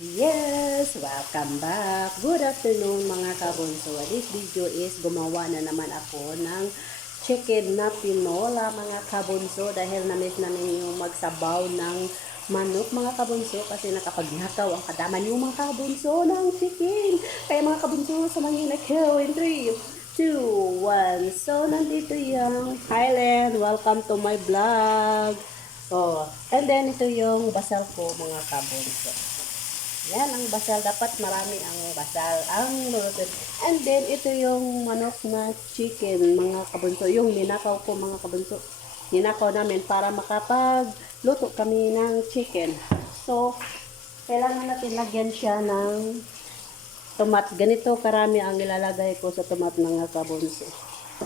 Yes! Welcome back! Good afternoon mga kabunso. This video is gumawa na naman ako ng chicken na pinola mga kabunso dahil na-miss namin yung magsabaw ng manok mga kabunso kasi nakapagnakaw ang kadaman yung mga kabunso ng chicken. Kaya mga kabunso, samahin na ko in 3, 2, 1. So, nandito yung Highland. Welcome to my vlog. Oh, and then ito yung basal ko mga kabunso. Yan, ang basal. Dapat marami ang basal. Ang lulutin. And then, ito yung manok na chicken, mga kabunso. Yung ninakaw ko, mga kabunso. Ninakaw namin para makapagluto kami ng chicken. So, kailangan natin lagyan siya ng tomat. Ganito karami ang ilalagay ko sa tomat, mga kabunso.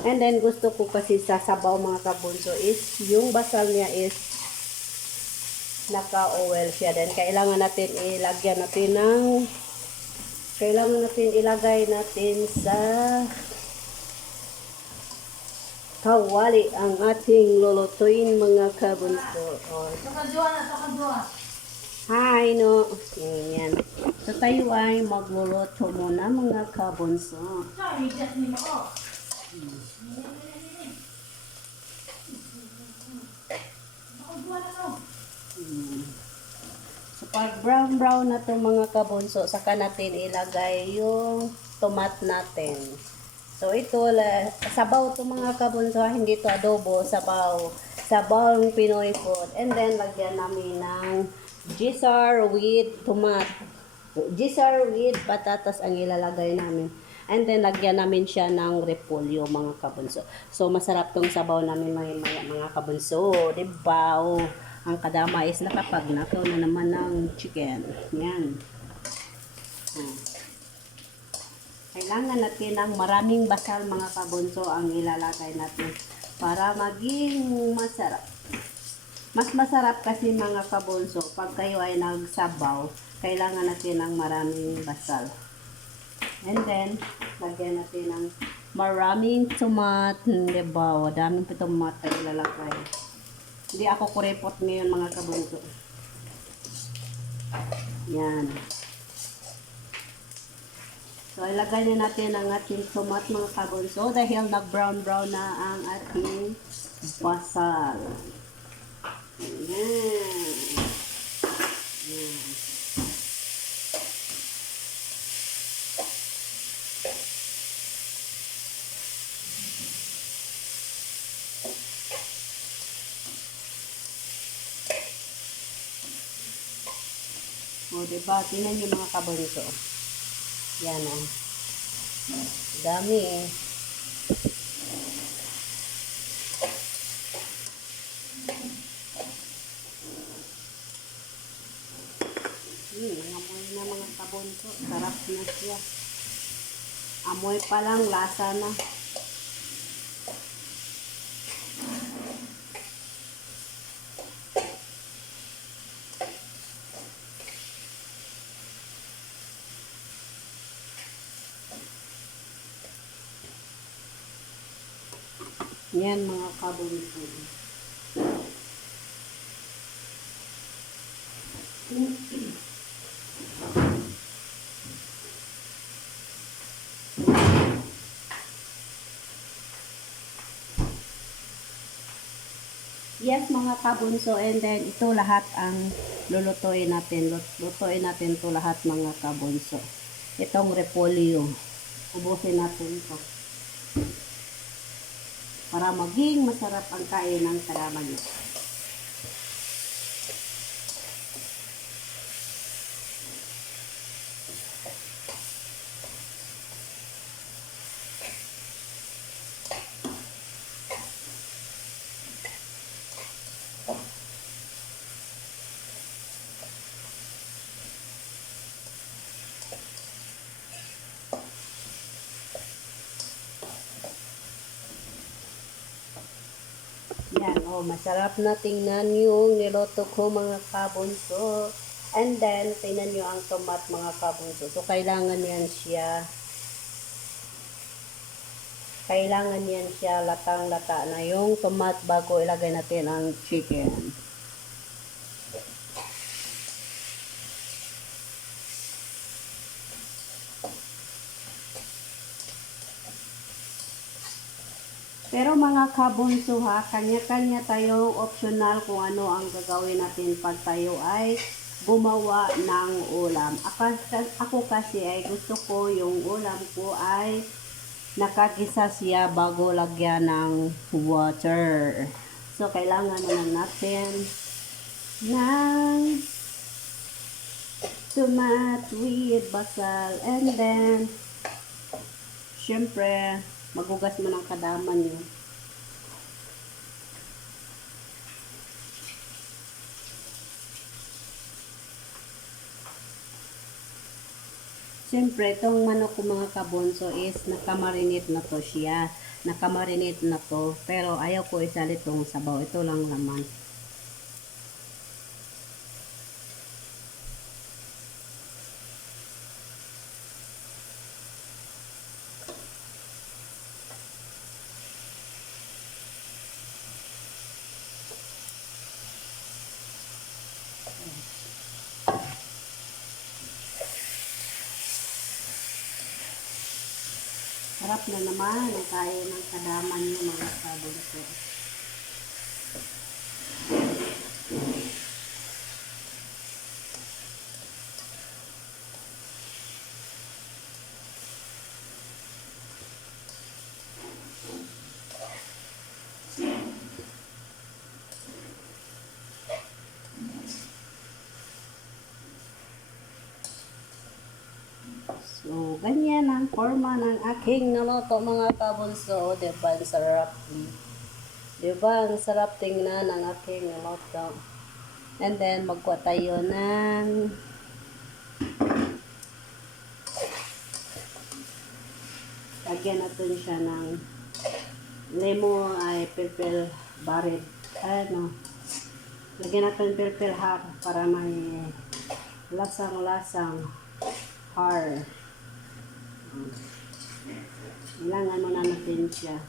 And then, gusto ko kasi sa sabaw, mga kabunso, is yung basal niya is naka-oil siya. Then, kailangan natin ilagay natin sa kawali ang ating lulutuin mga kabunso. Hi, no. Yan. So, tayo ay magluluto muna mga kabunso. So, pag brown na to mga kabunso, saka natin ilagay yung tomat natin. So, ito, sabaw to mga kabunso, hindi to adobo, sabaw. Sabaw ng Pinoy food. And then, lagyan namin ng gisar with tomat. Gisar with patatas ang ilalagay namin. And then, lagyan namin siya ng repolyo, mga kabunso. So, masarap tong sabaw namin mga kabunso. Diba? Oh, ang kadama is nakapagnakaw na naman ng chicken. Yan. Kailangan natin ng maraming basal mga kabunso ang ilalagay natin para maging masarap. Mas masarap kasi mga kabunso pag kayo ay nagsabaw, kailangan natin ng maraming basal. And then, lagyan natin ng maraming tomat. Diba? Daming tomat ay ilalagay. Hindi ako kurepot ngayon mga kabunso. Yan. So, ilagay na natin ang ating tomat mga kabunso dahil nag-brown na ang ating basal. Yan. Yan. O, diba? Tingnan niyo mga kabunso. Yan o. Dami eh. Amoy na mga kabunso. Sarap na siya. Amoy pa lang, lasa na. Yan mga kabunso. Yes mga kabunso, and then ito lahat ang lulutuin natin. Lutuin natin ito lahat mga kabunso. Itong repolyo. Ubusin natin ito. Para maging masarap ang kain ng kalaman nyo. Yan, oh, masarap na tingnan yung niloto ko mga kabunso. And then, tingnan nyo ang tomat mga kabunso. So, kailangan yan siya latang-lata na yung tomat bago ilagay natin ang chicken. Pero mga kabunso ha, kanya-kanya tayong optional kung ano ang gagawin natin pag tayo ay gumawa ng ulam. Ako kasi ay gusto ko yung ulam ko ay nakagisa siya bago lagyan ng water. So, kailangan na natin ng tomato with basal, and then syempre magugas mo ng kadaman yun. Siyempre, itong manok ko mga kabonso is nakamarinate na to siya. Nakamarinate na to. Pero ayaw ko isalit itong sabaw. Ito lang laman. Sarap na naman ang kaya ng kadaman yung mga kabonso. So, ganyan ang forma ng aking naloto mga kabunso. Diba, ang sarap. Diba, ang sarap tingnan ang aking naloto. And then, magkuha tayo ng lagyan natin siya ng lemon ay purple barred. Ano, lagyan natin purple heart para may lasang-lasang har. Ilangan muna natin siya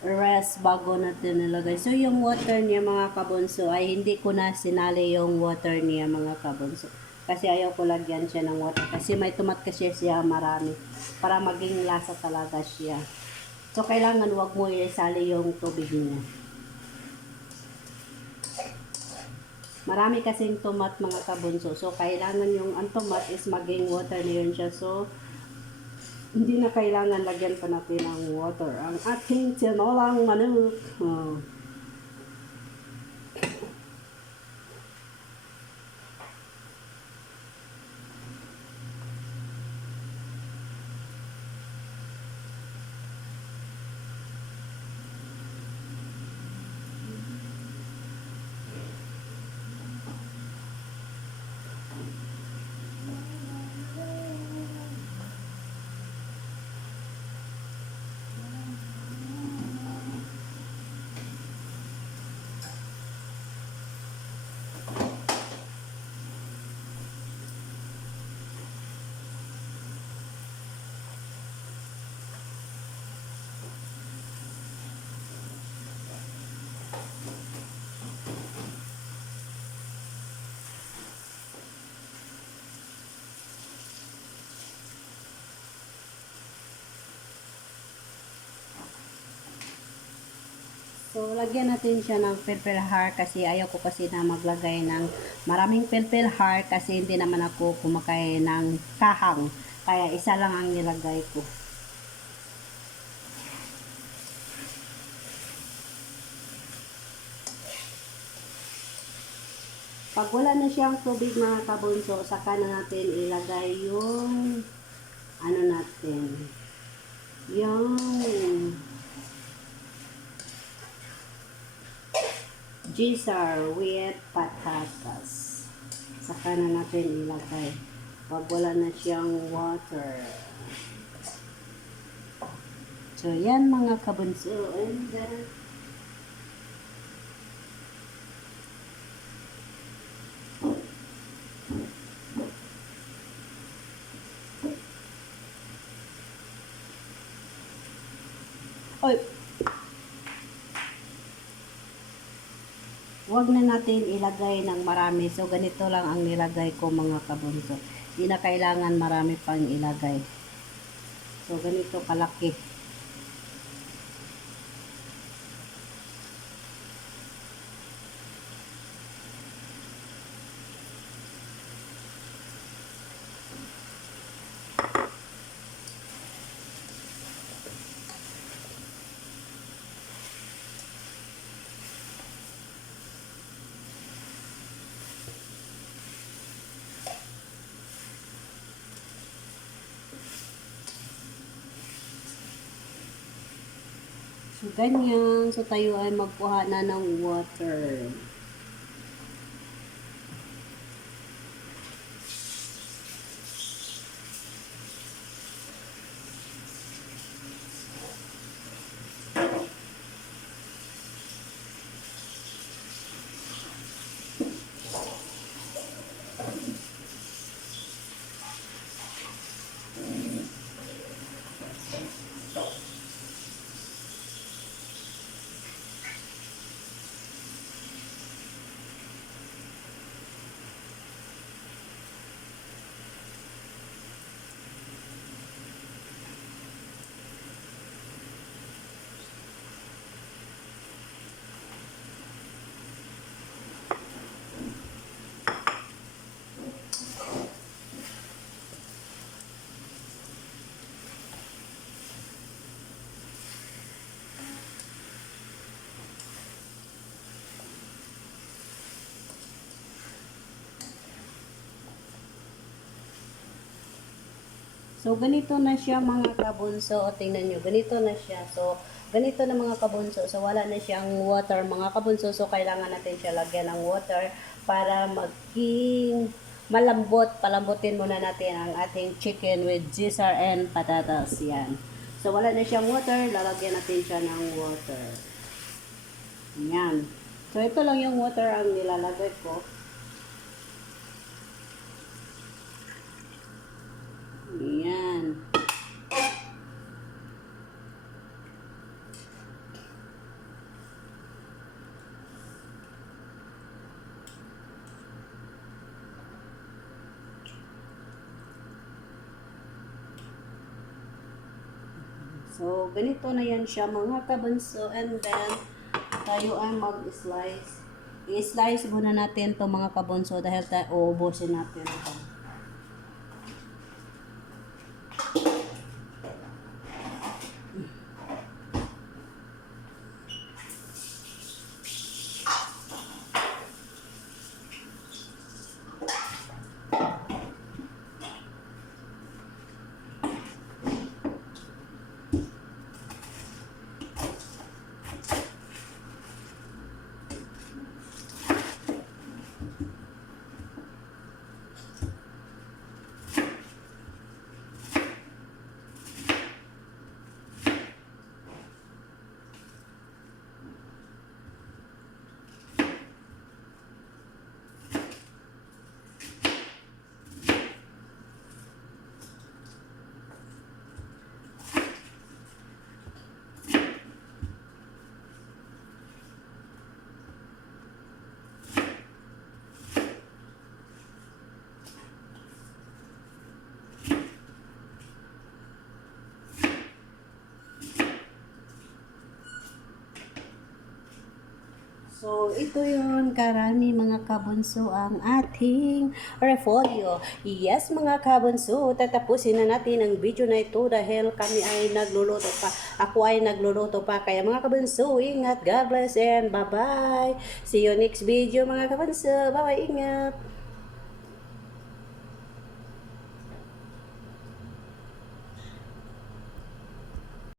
rest bago natin nilagay. So, yung water niya mga kabunso ay hindi ko na sinali yung water niya mga kabunso. Kasi ayaw ko lagyan siya ng water. Kasi may tomat kasi siya marami. Para maging lasa talaga siya. So, kailangan wag mo isali yung tubig niya. Marami kasing tomat mga kabunso. So, kailangan yung ang tomat is maging water na yun siya. So, hindi na kailangan lagyan pa natin ng water. Ang ating tinolang manok. So, lagyan natin siya ng purple heart kasi ayaw ko kasi na maglagay ng maraming purple heart kasi hindi naman ako kumakain ng kahang. Kaya isa lang ang nilagay ko. Pag wala na siyang tubig mga kabunso, saka na natin ilagay yung ano natin. Yung gisar with patatas. Saka na natin ilagay. Pag wala na siyang water. So, yan mga kabunso. And then, oy, wag na natin ilagay ng marami. So, ganito lang ang nilagay ko mga kabunso. Hindi na kailangan marami pang ilagay. So, ganito kalaki. ganyan. So, tayo ay magkuha na ng water. So, ganito na siya mga kabunso. O, tingnan nyo, ganito na siya. So, ganito na mga kabunso. So, wala na siyang water mga kabunso. So, kailangan natin siya lagyan ng water para maging malambot. Palambutin muna natin ang ating chicken with Caesar and patatas. Yan. So, wala na siyang water. Lalagyan natin siya ng water. Yan. So, ito lang yung water ang nilalagay ko. Yan. So, ganito na yan siya mga kabunso. And then, tayo ay mag-slice. I-slice muna natin to mga kabunso dahil uubusin natin ito. So, ito yun, karami mga kabunso ang ating repolyo. Yes, mga kabunso, tatapusin na natin ang video na ito dahil kami ay nagluluto pa. Ako ay nagluluto pa. Kaya mga kabunso, ingat. God bless and bye-bye. See you next video mga kabunso. Bye-bye, ingat.